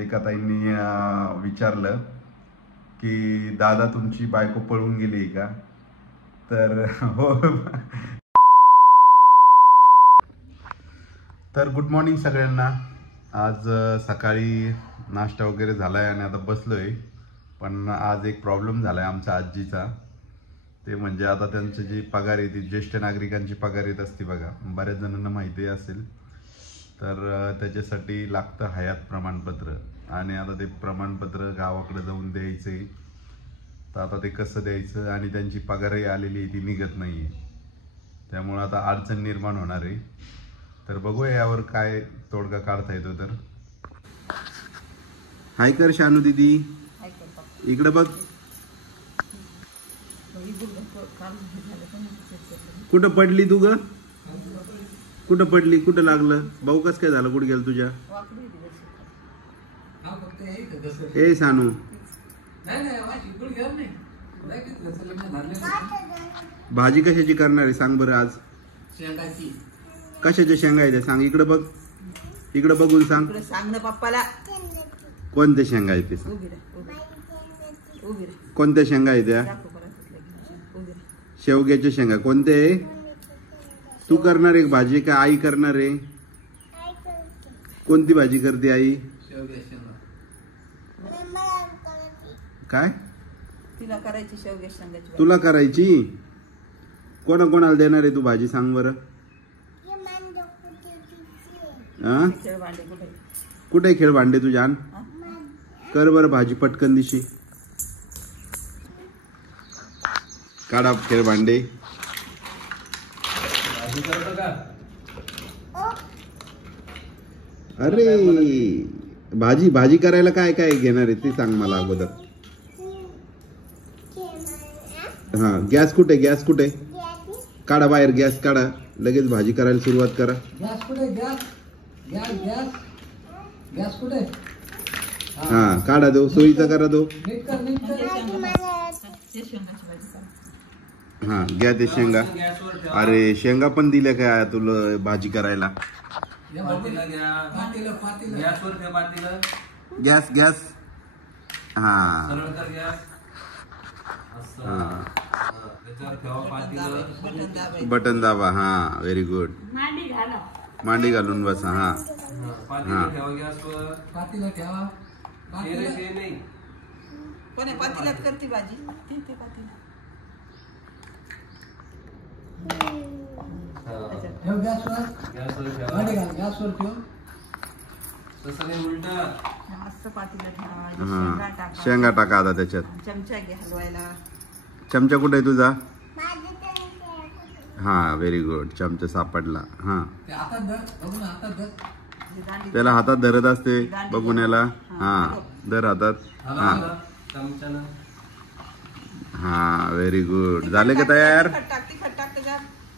एका ताईंनी विचारलं की दादा तुमची बायको पळून गेली का, तर हो. तर गुड मॉर्निंग सगळ्यांना. आज सकाळी नाश्ता वगैरे झाला आहे आणि आता बसलो आहे. पण आज एक प्रॉब्लेम झाला आहे आमच्या आजीचा. ते म्हणजे आता त्यांची जी पगार आहे ती ज्येष्ठ नागरिकांची पगार येत असते बघा, बऱ्याच जणांना माहिती असेल. तर त्याच्यासाठी लागतं हयात प्रमाणपत्र आणि आता ते प्रमाणपत्र गावाकडे जाऊन द्यायचं आहे. तर आता ते कसं द्यायचं आणि त्यांची पगारही आलेली आहे ती निघत नाही आहे, त्यामुळं आता अडचण निर्माण होणार आहे. तर बघूया यावर काय तोडगा काढता येतो. तर हाय कर शानू दीदी, इकडे बघ. कुठं पडली तू ग? कुठं पडली? कुठं लागलं? भाऊ कस काय झालं? कुठं गेलं तुझ्या? ए सानू, भाजी कशाची करणार आहे सांग बरं आज? कशाच्या शेंगा आहेत सांग? इकडे बघ, इकडे बघून सांग. सांग ना पप्पाला कोणत्या शेंगा आहेत ते? कोणत्या शेंगा आहेत त्या? शेवग्याच्या शेंगा. कोणते? तू करणार आहे भाजी का आई करणार आहे? कोणती भाजी करते आई? काय तिला करायची? शेवग्याच्या शेंगाची. तुला करायची? कोणा कोणाला देणार आहे तू भाजी सांग बरं? कुठे खेळ भांडे तुझ्या? आण कर बरं भाजी पटकन दिशी. काढा खेळ भांडे. अरे भाजी भाजी करायला काय काय घेणार आहे ते सांग मला अगोदर. हा गॅस कुठे? गॅस कुठे? काढा बाहेर गॅस काढा, लगेच भाजी करायला सुरुवात करा. गॅस कुठे? गॅस गॅस गॅस गॅस कुठे? हा काढा, दो सोयीचा करा दो. हा घ्या ते शेंगा. अरे शेंगा पण दिल्या काय तुला भाजी करायला? Gas gas. हा बटन दाबा. हा व्हेरी गुड. मांडी घालून बसा. हा हा पातेल्यात करते भाजी. शेंगा टाका आता त्याच्यात. चमचा घे हलवायला. चमचा कुठे आहे तुझा? हा व्हेरी गुड. चमचा सापडला. हा त्याला हातात धरत असते बघून याला. हा धर हातात. हा हा व्हेरी गुड. झाले का तयार?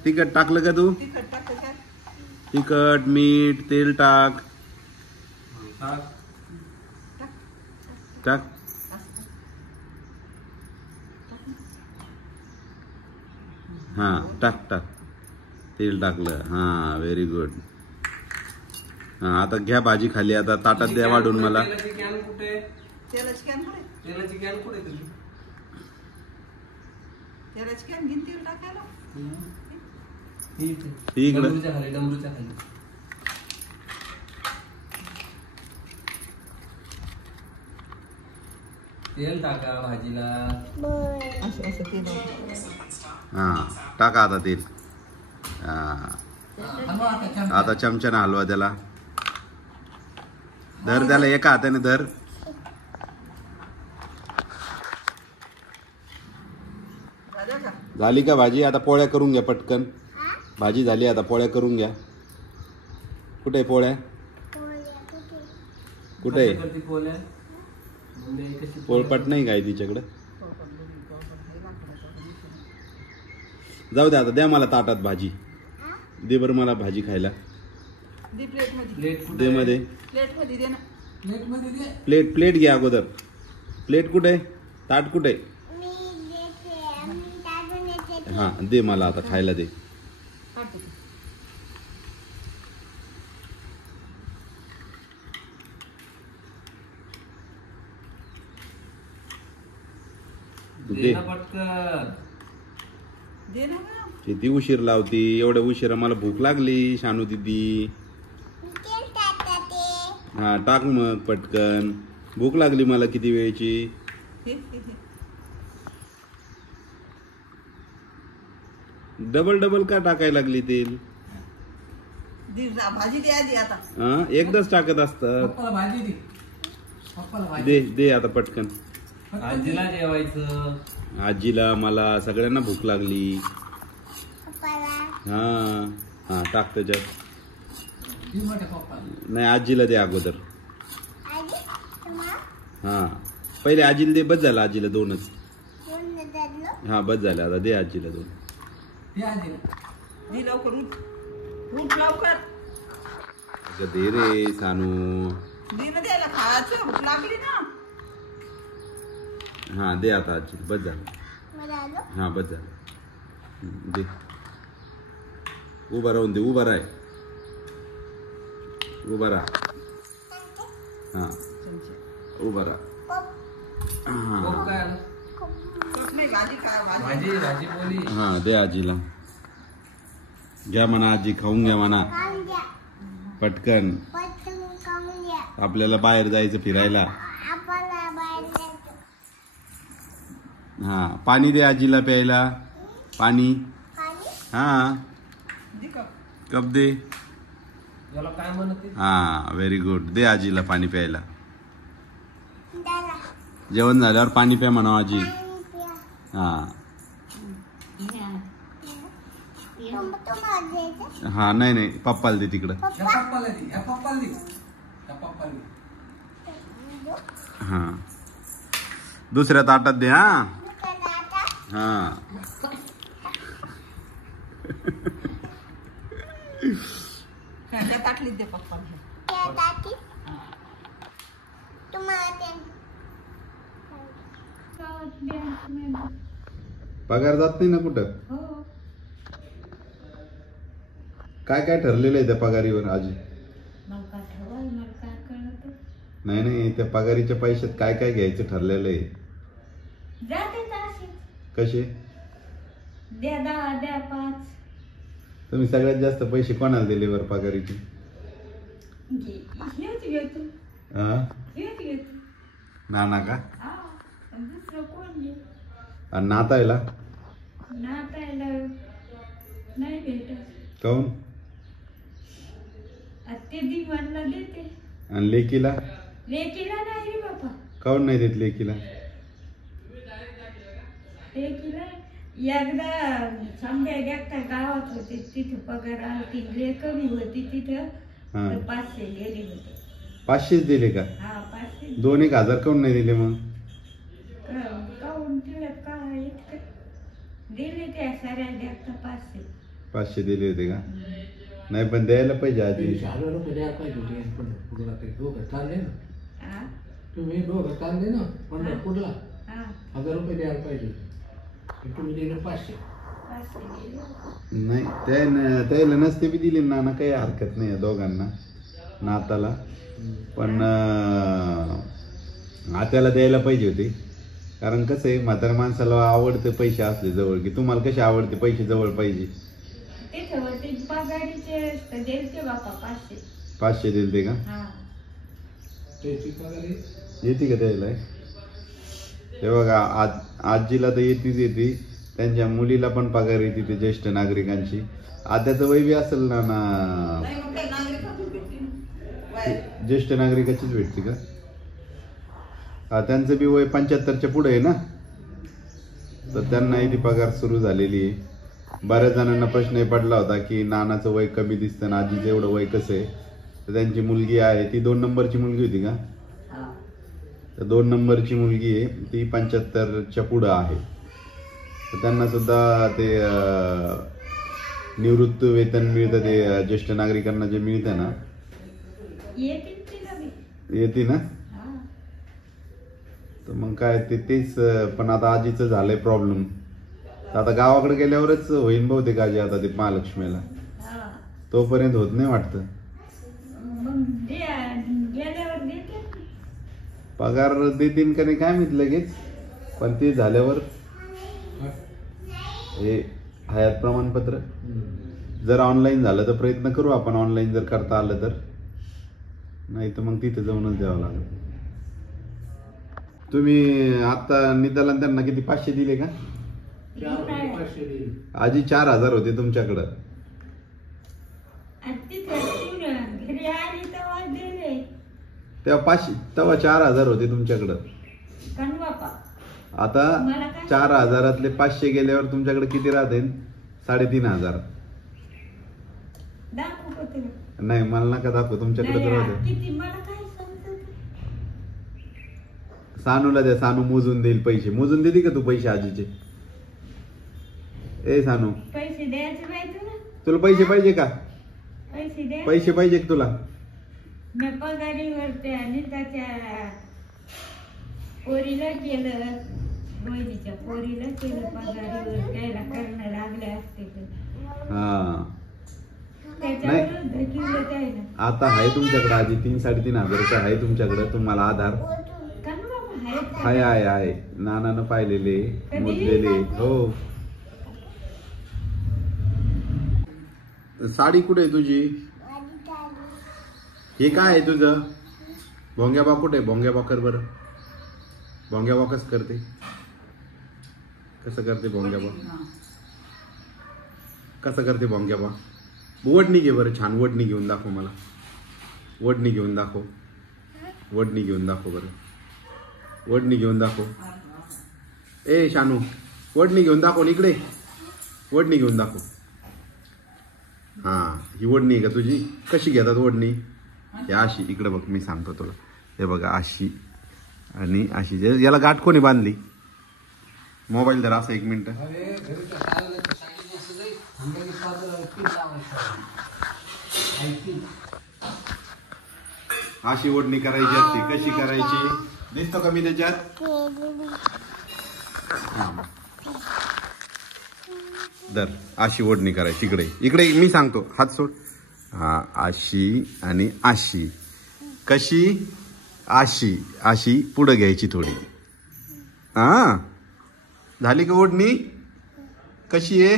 तिखट टाकलं का तू? तिखट मीठ तेल टाक. टाक. हा टाक टाक. तेल टाकलं. हा व्हेरी गुड. हा आता घ्या भाजी खाली. आता ताटात द्या वाढून मला. इकडं तेल टाका भाजीला. हा टाका आता तेल. हा आता चमच्यानं हलवा त्याला. धर त्याला एका हाताने धर. झाली का भाजी? आता पोळ्या करून घ्या पटकन. भाजी झाली आता पोळ्या करून घ्या. कुठे पोळ्या? कुठे? पोळपाट नाही काय तिच्याकडे? जाऊ द्या आता. द्या मला ताटात भाजी. दे बरं मला भाजी खायला. दे मध्ये. प्लेट प्लेट घ्या अगोदर. प्लेट कुठे? ताट कुठे? हा दे मला आता खायला दे. दे पटकन. दे ना गं. किती उशीर लावती एवढ्या उशिरा मला भूक लागली शानू दीदी. हा टाक मग पटकन भूक लागली मला किती वेळची. डबल डबल का टाकायला लागली तेल. भाजी दे आधी आता. हा एकदाच टाकत असतात. पप्पाला भाजी दे. पप्पाला भाजी दे दे आता पटकन. आजीला जेवायचं. आजीला मला सगळ्यांना भूक लागली. हा हा टाक त्याच्यात. दे मोठ्या पप्पाला. नाही आजीला दे अगोदर. हा पहिले आजीला दे. बस झालं आजीला दोनच. हा बस झालं आता दे आजीला दोन. दे आजीला. दे लवकर उठ. उठ लवकर. अगं दे रे सानू. दे ना द्यायला खायचं भूक लागली ना. हा दे आता आजी बस झालं. हा बस झालं. दे उभा राहून दे. उभा राह. उभा राहा. हा उभा राहा. हा खूप काय आलं? खूप नाही भाजी खा भाजी. भाजी भाजी पोळी. हा दे आजीला. घ्या म्हणा आजी खाऊन घ्या म्हणा पटकन. आपल्याला बाहेर जायचं फिरायला. हा पाणी दे आजीला प्यायला. पाणी. हा दे का. कप दे. याला काय म्हणते? हा व्हेरी गुड. दे आजीला पाणी प्यायला. जेवण झाल्यावर पाणी प्या म्हणा आजी. हा हा नाही नाही पप्पाला दे तिकडं. या पप्पाला दे. या पप्पाला दे. या पप्पाला दे. हा दुसऱ्या ताटात दे. हा हा त्या ताटलीत दे पप्पाला. पगार जात नाही ना कुठं. काय काय ठरलेलं आहे त्या पगारीवर आजी. नाही नाही त्या पगारीच्या पैशात काय काय घ्यायचं ठरलेलं आहे. कसे. द्या 10 द्या 5. तुम्ही सगळ्यात जास्त पैसे कोणाला दिले वर पगारीचे. घेतो हा घेतो. नाना का. दुसरं कोण दे. आणि नातायला नातायला नाही भेटत. काऊन. ते दिवाणला देते. आणि लेकीला. लेकीला नाही रे बाबा. काऊन नाही देत लेकीला. लेकीला एकदा समजा एकदा गावात होते तिथं पगार आलती. ले कमी होती तिथं. हा. तर 500 गेले होते. 500 दिले का. हा 500. 2,000 काऊन नाही दिले मग. काऊन तिला काय इतकं दिले त्या साऱ्या एकदा 500. 500 दिले होते का. नाही पण द्यायला पाहिजे आधी. 1000 द्यायला पाहिजे होते. पंढरपूरला ते दोघं चालले ना. हा तुम्ही दोघं चालले ना पंढरपूरला. हा 1000 द्यायला पाहिजे होते. तुम्ही दिले 500. 500 गेले. नाही त्याला नसते बी दिली ना काही हरकत नाही दोघांना नाताला. पण आत्याला द्यायला पाहिजे होते. कारण कसं आहे म्हातार माणसाला आवडते पैसे असले जवळ. की तुम्हाला कसे आवडते पैसे जवळ पाहिजे. तिथं होते पगारीचे दिलते बापा 500. 500 दिलते का. हा त्याची पगार येते का द्यायला. हे बघा आजीला तर येते. त्यांच्या मुलीला पण पगार येते ते ज्येष्ठ नागरिकांची. आत्याचं वय बी असेल ना. नाही मग काही नागरिकातून भेटते ना. ज्येष्ठ नागरिकाचीच भेटते का. हा त्यांचं बी वय 75च्या पुढे आहे ना. तर त्यांनाही ती पगार सुरू झालेली आहे. बऱ्याच जणांना प्रश्न पडला होता की नानाचं वय कमी दिसतं ना आजीचं एवढं वय कसं आहे. तर त्यांची मुलगी आहे ती 2 नंबरची मुलगी होती का. तर 2 नंबरची मुलगी आहे ती 75च्या पुढं आहे. तर त्यांना सुद्धा ते निवृत्त वेतन मिळतं. ते ज्येष्ठ नागरिकांना जे मिळतं ना येतील तिला बी. येते ना. हा तर मग काय तेच. पण आता आजीचं झालंय प्रॉब्लेम. आता गावाकडे गेल्यावरच होईन बहुतेक आजी आता ते महालक्ष्मीला. हा तोपर्यंत होत नाही वाटतं. मग गेल्यावर देते. पगार देतील का नाही काय माहित लगेच. पण ते झाल्यावर हे हयात प्रमाणपत्र जर ऑनलाईन झालं तर प्रयत्न करू आपण, ऑनलाईन जर करता आलं तर, नाही तर मग तिथे जाऊनच द्यावं लागेल. तुम्ही आता निदाला त्यांना किती 500 दिले का? आधी 4000 होते तुमच्याकडं. घरी आली तेव्हा दिले. तेव्हा 500, तेव्हा 4000 होते तुमच्याकडं. पण बापा आता मला काय- 4000 500 गेल्यावर तुमच्याकडे किती राहते? 3500. दाखवू का तुला? नाही मला नका दाखव, तुमच्याकडे तर नाही, राहते. किती मला काय समजत. सानूला द्या, सानू मोजून देईल पैसे. मोजून देते का तू पैसे आजीचे? ए सानू, पैसे द्यायचे पाहिजे ना. तुला पैसे पाहिजे का? पैसे द्या. पैसे पाहिजे का तुला? मी पगारीवर ते आणि त्याच्या पोरीला केलं, बहिणीच्या पोरीला केलं पगारीवर, त्याला करणं लागले असते तर हा त्याच्यावरच केलं त्याला. आता आहे तुमच्याकडे आजी 3-3.5 रुपये आहे तुमच्याकडे. तुम्हाला आधार का ना बाबा आहेत का? आहे नानानं पाहिलेले, कधी? मोजलेले. हो. साडी कुठे आहे तुझी? हे काय आहे तुझं? भोंग्याबा कुठे? भोंग्याबा कर बरं. भोंग्याबा कसं करते? कसं करते भोंग्याबा? कसं करते भोंग्याबा? वडणी घे बरं, छान वडणी घेऊन दाखव मला. वडणी घेऊन दाखव. वडणी घेऊन दाखव बरं. वडणी घेऊन दाखव. ए शानू, वडणी घेऊन दाखव इकडे. वडणी घेऊन दाखव. हा, ही वडणी आहे का तुझी? कशी घेतात वडणी? हे अशी, इकडे बघ मी सांगतो तुला. हे बघा अशी आणि अशी. याला गाठ कोणी बांधली? मोबाईल धर असं 1 मिनिट. अशी ओढणी करायची असते. कशी करायची दिसतो का मी त्याच्यात? दर अशी ओढणी करायची. इकडे इकडे मी सांगतो, हात सोड. हा, अशी आणि अशी. कशी? अशी. अशी पुढे घ्यायची थोडी. हा, झाली का ओढणी? कशी आहे?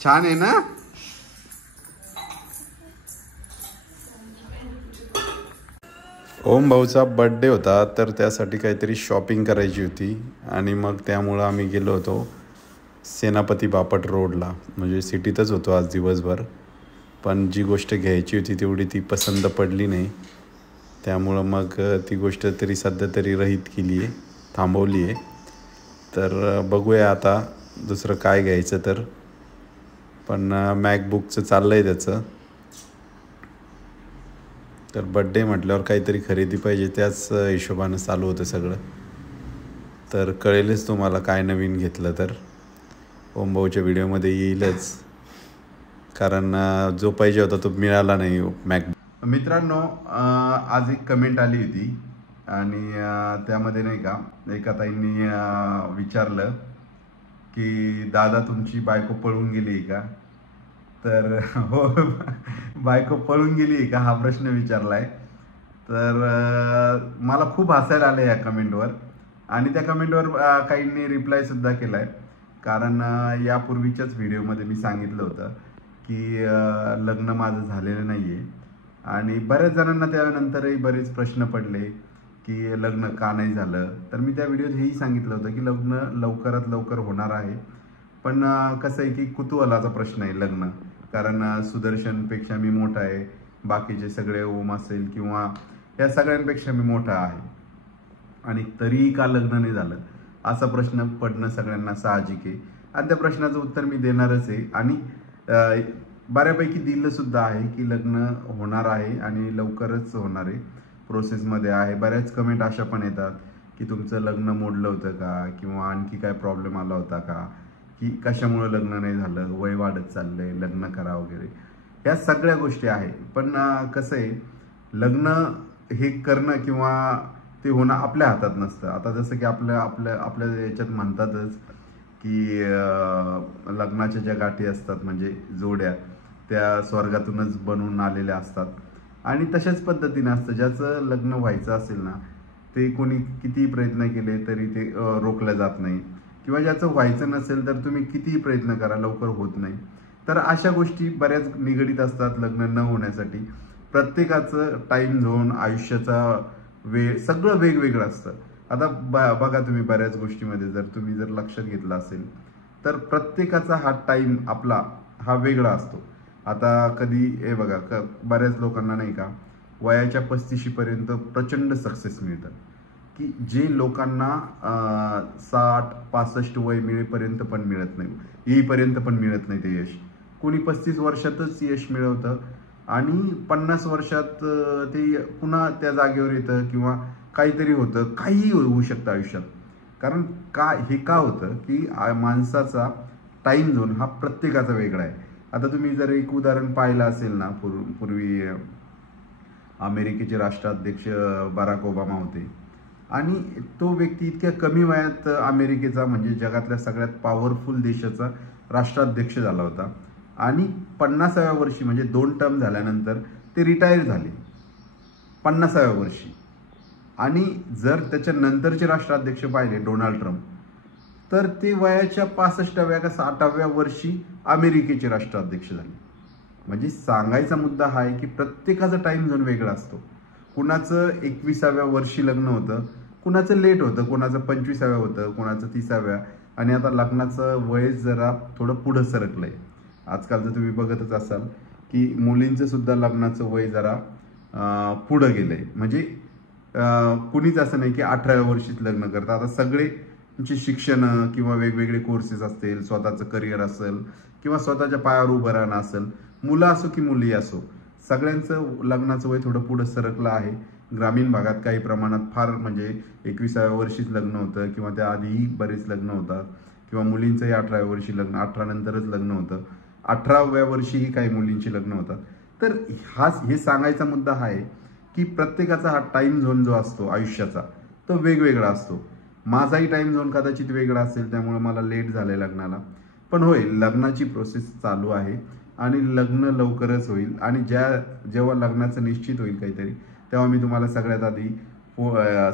छान आहे ना? ओम भाऊचा बर्थडे होता, तर त्यासाठी काहीतरी शॉपिंग करायची होती आणि मग त्यामुळं आम्ही गेलो होतो सेनापती बापट रोडला. म्हणजे सिटीतच होतो आज दिवसभर, पण जी गोष्ट घ्यायची होती तेवढी ती पसंत पडली नाही. त्यामुळं मग ती गोष्ट तरी सध्या तरी रहित केली आहे, थांबवली आहे. तर बघूया आता दुसरं काय घ्यायचं तर. पण मॅकबुकचं चाललं आहे त्याचं. तर बड्डे म्हटल्यावर काहीतरी खरेदी पाहिजे, त्याच हिशोबानं चालू होतं सगळं. तर कळेलच तुम्हाला काय नवीन घेतलं तर. ओमभाऊच्या व्हिडिओमध्ये येईलच, कारण जो पाहिजे होता तो मिळाला नाही मॅकबुक. मित्रांनो, आज एक कमेंट आली होती आणि त्यामध्ये नाही का एका ताईंनी विचारलं की दादा तुमची बायको पळून गेली आहे का? तर हो, बायको पळून गेली आहे का हा प्रश्न विचारलाय. तर मला खूप हसायला आलं या कमेंटवर आणि त्या कमेंटवर काहींनी रिप्लाय सुद्धा केलाय. कारण यापूर्वीच्याच व्हिडिओमध्ये मी सांगितलं होतं की लग्न माझं झालेलं नाही आहे आणि बऱ्याच जणांना त्यानंतरही बरेच प्रश्न पडले की लग्न का नाही झालं. तर मी त्या व्हिडिओत हेही सांगितलं होतं की लग्न लवकरात लवकर होणार आहे, पण कसं आहे की कुतूहलाचा प्रश्न आहे लग्न. कारण सुदर्शनपेक्षा मी मोठा आहे, बाकीचे सगळे ओम असेल किंवा या सगळ्यांपेक्षा मी मोठा आहे आणि तरीही का लग्न नाही झालं असा प्रश्न पडणं सगळ्यांना साहजिक आहे. आणि त्या प्रश्नाचं उत्तर मी देणारच आहे आणि बऱ्यापैकी दिलं सुद्धा आहे की लग्न होणार आहे आणि लवकरच होणार आहे, प्रोसेसमध्ये आहे. बऱ्याच कमेंट अशा पण येतात की तुमचं लग्न मोडलं होतं का किंवा आणखी काय प्रॉब्लेम आला होता का, की कशामुळे लग्न नाही झालं, वय वाढत चाललंय, लग्न करा वगैरे. या सगळ्या गोष्टी आहे. पण कसं आहे, लग्न हे करणं किंवा ते होणं आपल्या हातात नसतं. आता जसं की आपल्या याच्यात म्हणतातच की लग्नाच्या ज्या गाठी असतात म्हणजे जोड्या, त्या स्वर्गातूनच बनवून आलेल्या असतात आणि तशाच पद्धतीने असतं. ज्याचं लग्न व्हायचं असेल ना ते कोणी कितीही प्रयत्न केले तरी ते रोखलं जात नाही, किंवा ज्याचं व्हायचं नसेल तर तुम्ही कितीही प्रयत्न करा लवकर होत नाही. तर अशा गोष्टी बऱ्याच निगडीत असतात लग्न न होण्यासाठी. प्रत्येकाचं टाइम झोन, आयुष्याचा वेळ सगळं वेगवेगळं असतं. आता बघा तुम्ही बऱ्याच गोष्टीमध्ये जर तुम्ही जर लक्षात घेतलं असेल तर प्रत्येकाचा हा टाइम आपला हा वेगळा असतो. आता कधी हे बघा बऱ्याच लोकांना नाही का वयाच्या 35 पर्यंत प्रचंड सक्सेस मिळतं, की जे लोकांना 60-65 वय मिळेपर्यंत पण मिळत नाही, येईपर्यंत पण मिळत नाही ते यश. कोणी 35 वर्षातच यश मिळवतं आणि 50 वर्षात ते पुन्हा त्या जागेवर येतं, किंवा काहीतरी होतं, काहीही होऊ शकतं आयुष्यात. कारण हे का होतं की माणसाचा टाइम झोन हा प्रत्येकाचा वेगळा आहे. आता तुम्ही जर एक उदाहरण पाहिलं असेल ना, पूर्वी अमेरिकेचे राष्ट्राध्यक्ष बराक ओबामा होते आणि तो व्यक्ती इतक्या कमी वयात अमेरिकेचा म्हणजे जगातल्या सगळ्यात पॉवरफुल देशाचा राष्ट्राध्यक्ष झाला होता आणि 50व्या वर्षी म्हणजे 2 टर्म झाल्यानंतर ते रिटायर झाले 50व्या वर्षी. आणि जर त्याच्या नंतरचे राष्ट्राध्यक्ष पाहिले डोनाल्ड ट्रम्प, तर ते वयाच्या 65व्या का 60व्या वर्षी अमेरिकेचे राष्ट्राध्यक्ष झाले. म्हणजे सांगायचा मुद्दा हा आहे की प्रत्येकाचा टाइम झोन वेगळा असतो. कुणाचं 21व्या वर्षी लग्न होतं, कुणाचं लेट होतं, कुणाचं 25व्या होतं, कुणाचं 30व्या, आणि आता लग्नाचं वय जरा थोडं पुढं सरकलंय. आजकालचं तुम्ही बघतच असाल की मुलींचं सुद्धा लग्नाचं वय जरा पुढं गेलंय. म्हणजे कुणीच असं नाही की 18व्या वर्षीच लग्न करतात. आता सगळे शिक्षण किंवा वेगवेगळे कोर्सेस असतील, स्वतःचं करिअर असेल किंवा स्वतःच्या पायावर उभं राहणं असेल, मुलं असो की मुली असो, सगळ्यांचं लग्नाचं वय थोडं पुढं सरकलं आहे. ग्रामीण भागात काही प्रमाणात फार म्हणजे 21व्या वर्षीच लग्न होतं किंवा त्याआधीही बरेच लग्न होतात, किंवा मुलींचंही 18व्या वर्षी लग्न, 18 नंतरच लग्न होतं, 18व्या वर्षीही काही मुलींची लग्न होतात. तर हे सांगायचा मुद्दा हा आहे की प्रत्येकाचा हा टाइम झोन जो असतो आयुष्याचा तो वेगवेगळा असतो. माझाही टाइम झोन कदाचित वेगळा असेल, त्यामुळे मला लेट झालंय लग्नाला. पण होय, लग्नाची प्रोसेस चालू आहे आणि लग्न लवकरच होईल. आणि जेव्हा लग्नाचं निश्चित होईल काहीतरी, तेव्हा मी तुम्हाला सगळ्यात आधी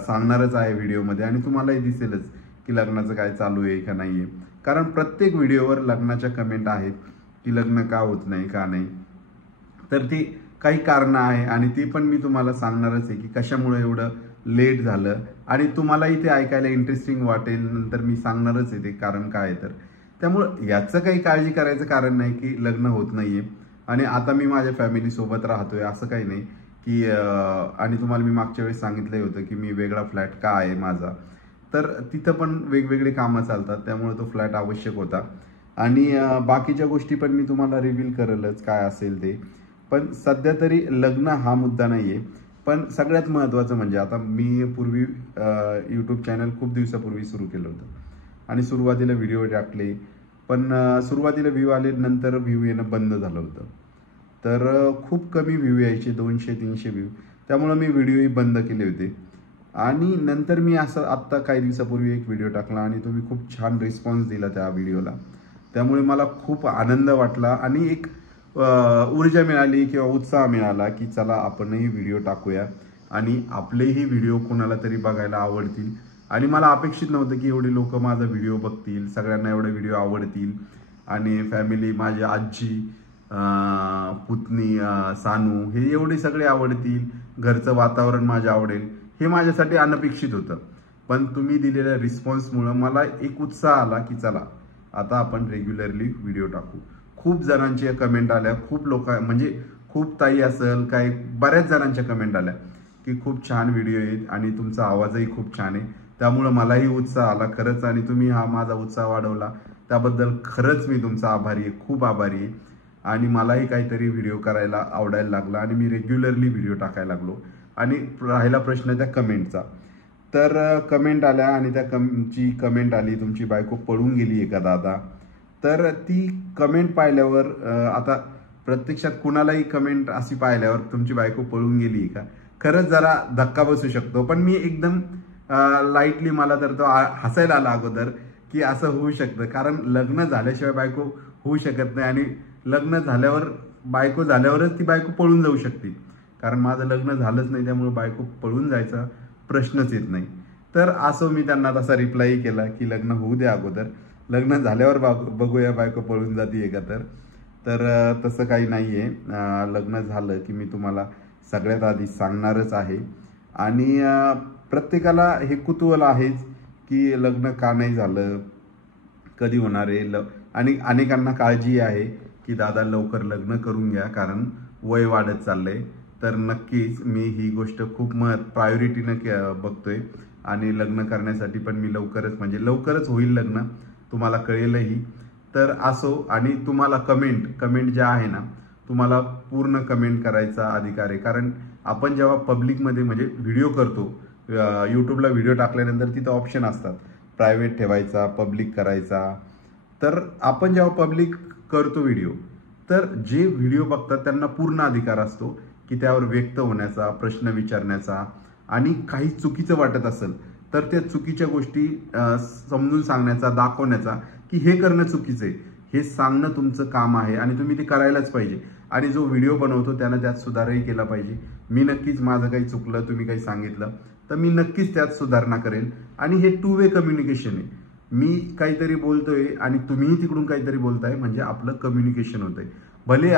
सांगणारच आहे व्हिडिओमध्ये, आणि तुम्हालाही दिसेलच की लग्नाचं काय चालू आहे का नाही आहे. कारण प्रत्येक व्हिडिओवर लग्नाच्या कमेंट आहेत की लग्न का होत नाही, का नाही. तर ती काही कारणं आहे आणि ती पण मी तुम्हाला सांगणारच आहे की कशामुळे एवढं लेट झालं, आणि तुम्हालाही ते ऐकायला इंटरेस्टिंग वाटेल. नंतर मी सांगणारच आहे ते कारण काय आहे. तर त्यामुळं याचं काही काळजी करायचं कारण नाही की लग्न होत नाहीये आणि आता मी माझ्या फॅमिलीसोबत राहतोय असं काही नाही की. आणि तुम्हाला मी मागच्या वेळेस सांगितलं होतं की मी वेगळा फ्लॅट का आहे माझा, तर तिथं पण वेगवेगळे कामं चालतात, त्यामुळे तो फ्लॅट आवश्यक होता. आणि बाकीच्या गोष्टी पण मी तुम्हाला रिव्हील करेलच काय असेल ते. पण सध्या तरी लग्न हा मुद्दा नाही आहे. पण सगळ्यात महत्त्वाचं म्हणजे आता मी पूर्वी यूट्यूब चॅनल खूप दिवसापूर्वी सुरू केलं होतं आणि सुरुवातीला व्हिडिओ टाकले, पण सुरुवातीला व्ह्यू आले, नंतर व्ह्यू येणं बंद झालं होतं. तर खूप कमी व्ह्यू यायचे, 200-300 व्ह्यू, त्यामुळं मी व्हिडिओही बंद केले होते. आणि नंतर मी असं आत्ता काही दिवसापूर्वी एक व्हिडिओ टाकला आणि तुम्ही खूप छान रिस्पॉन्स दिला त्या व्हिडिओला, त्यामुळे मला खूप आनंद वाटला आणि एक ऊर्जा मिळाली किंवा उत्साह मिळाला की चला आपणही व्हिडिओ टाकूया आणि आपलेही व्हिडिओ कोणाला तरी बघायला आवडतील. आणि मला अपेक्षित नव्हतं की एवढे लोक माझा व्हिडिओ बघतील, सगळ्यांना एवढे व्हिडिओ आवडतील. आणि फॅमिली, माझी आजी, पुतणी सानू, हे एवढे सगळे आवडतील, घरचं वातावरण माझं आवडेल, हे माझ्यासाठी अनपेक्षित होतं. पण तुम्ही दिलेल्या रिस्पॉन्समुळं मला एक उत्साह आला की चला आता आपण रेग्युलरली व्हिडिओ टाकू. खूप जणांच्या कमेंट आल्या, खूप लोक म्हणजे खूप ताई असेल काही बऱ्याच जणांच्या कमेंट आल्या की खूप छान व्हिडिओ आहेत आणि तुमचा आवाजही खूप छान आहे, त्यामुळं मलाही उत्साह आला खरंच. आणि तुम्ही हा माझा उत्साह वाढवला त्याबद्दल खरंच मी तुमचा आभारी आहे, खूप आभारी आहे. आणि मलाही काहीतरी व्हिडिओ करायला आवडायला लागला आणि मी रेग्युलरली व्हिडिओ टाकायला लागलो. आणि राहिला प्रश्न त्या कमेंटचा, तर कमेंट आल्या आणि त्या कमेंट आली तुमची बायको पळून गेली आहे का दादा. तर ती कमेंट पाहिल्यावर आता प्रत्यक्षात कुणालाही कमेंट अशी पाहिल्यावर तुमची बायको पळून गेली आहे का, खरंच जरा धक्का बसू शकतो. पण मी एकदम लाईटली, मला तर तो हसायला आला अगोदर की असं होऊ शकतं, कारण लग्न झाल्याशिवाय बायको होऊ शकत नाही आणि लग्न झाल्यावर बायको झाल्यावरच ती बायको पळून जाऊ शकते. कारण माझं लग्न झालंच नाही, त्यामुळे बायको पळून जायचा प्रश्नच येत नाही. तर असं मी त्यांना तसा रिप्लाय केला की लग्न होऊ द्या अगोदर, लग्न झाल्यावर बघूया बायको पळून जाते का. तर तसं काही नाही आहे. लग्न झालं की मी तुम्हाला सगळ्यात आधी सांगणारच आहे. आणि प्रत्येकाला हे कुतूहल आहेच की लग्न का नाही झालं, कधी होणार आहे. आणि अनेकांना काळजी आहे की दादा लवकर लग्न करून घ्या कारण वय वाढत चाललंय. तर नक्कीच मी ही गोष्ट खूप प्रायोरिटीनं बघतोय आणि लग्न करण्यासाठी पण मी लवकरच होईल लग्न, तुम्हाला कळेलही. तर असो. आणि तुम्हाला कमेंट ज्या आहे ना, तुम्हाला पूर्ण कमेंट करायचा अधिकार आहे. कारण आपण जेव्हा पब्लिकमध्ये म्हणजे व्हिडिओ करतो, यूट्यूबला व्हिडिओ टाकल्यानंतर तिथं ऑप्शन असतात प्रायव्हेट ठेवायचा, पब्लिक करायचा. तर आपण जेव्हा पब्लिक करतो व्हिडिओ, तर जे व्हिडिओ बघतात त्यांना पूर्ण अधिकार असतो की त्यावर व्यक्त होण्याचा, प्रश्न विचारण्याचा. आणि काही चुकीचं वाटत असेल तर त्या चुकीच्या गोष्टी समजून सांगण्याचा, दाखवण्याचा की हे करणं चुकीचं आहे, हे सांगणं तुमचं काम आहे आणि तुम्ही ते करायलाच पाहिजे. आणि जो व्हिडिओ बनवतो त्यानं त्यात सुधारही केला पाहिजे. मी नक्कीच माझं काही चुकलं, तुम्ही काही सांगितलं तर मी नक्कीच त्यात सुधारणा करेल. आणि हे 2 वे कम्युनिकेशन आहे. मी काहीतरी बोलतोय आणि तुम्हीही तिकडून काहीतरी बोलताय, म्हणजे आपलं कम्युनिकेशन होतंय. भले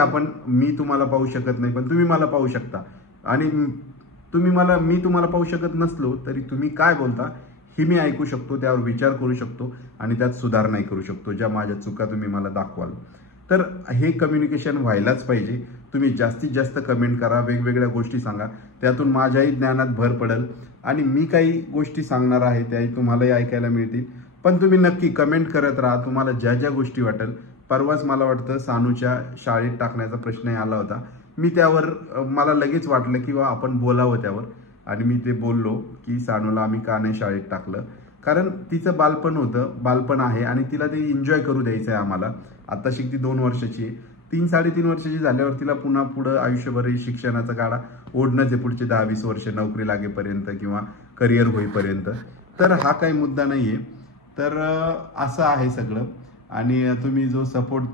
मी तुम्हाला पाहू शकत नाही पण तुम्ही मला पाहू शकता. आणि मी तुम्हाला पाहू शकत नसलो तरी तुम्ही काय बोलता हे मी ऐकू शकतो, त्यावर विचार करू शकतो आणि त्यात सुधारणाही करू शकतो. ज्या माझ्या चुका तुम्ही मला दाखवाल. तर हे कम्युनिकेशन व्हायलाच पाहिजे. तुम्ही जास्तीत जास्त कमेंट करा, वेगवेगळ्या गोष्टी सांगा, त्यातून माझ्याही ज्ञानात भर पडेल. आणि मी काही गोष्टी सांगणार आहे त्याही तुम्हालाही ऐकायला मिळतील. पण तुम्ही नक्की कमेंट करत राहा, तुम्हाला ज्या ज्या गोष्टी वाटेल. परवाच मला वाटतं सानूच्या शाळेत टाकण्याचा प्रश्नही आला होता. मी त्यावर मला लगेच वाटलं की आपण बोलावं त्यावर. आणि मी ते बोललो की सानूला आम्ही का नाही शाळेत टाकलं, कारण तिचं बालपण आहे आणि तिला ते एन्जॉय करू द्यायचं आहे आम्हाला. आता ती 2 वर्षाची आहे. 3-3.5 वर्षाची झाल्यावर तिला पुन्हा पुढं आयुष्यभरही शिक्षणाचा गाडा ओढणंच आहे पुढचे 10-20 वर्ष, नोकरी लागेपर्यंत किंवा करिअर होईपर्यंत. तर हा काही मुद्दा नाही आहे. तर असं आहे सगळं. आणि तुम्ही जो सपोर्ट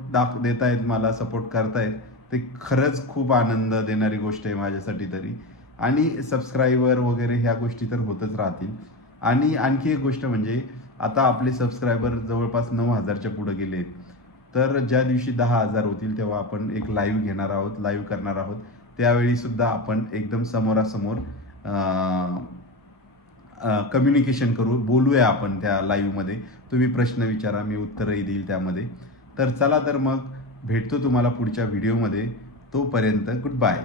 देतायत, मला सपोर्ट करतायत, ते खरंच खूप आनंद देणारी गोष्ट आहे माझ्यासाठी तरी. आणि सबस्क्रायबर वगैरे ह्या गोष्टी तर होतच राहतील. आणि आणखी एक गोष्ट म्हणजे आता आपले सबस्क्रायबर जवळपास 9,000च्या पुढे गेले. तर ज्या दिवशी 10,000 होतील तेव्हा आपण एक लाईव्ह करणार आहोत. त्यावेळी सुद्धा आपण एकदम समोरासमोर कम्युनिकेशन करू, बोलूया आपण त्या लाईव्हमध्ये. तुम्ही प्रश्न विचारा, मी उत्तरही देईल त्यामध्ये. तर चला तर मग भेटतो तुम्हाला पुढच्या व्हिडिओमध्ये. तोपर्यंत गुड बाय.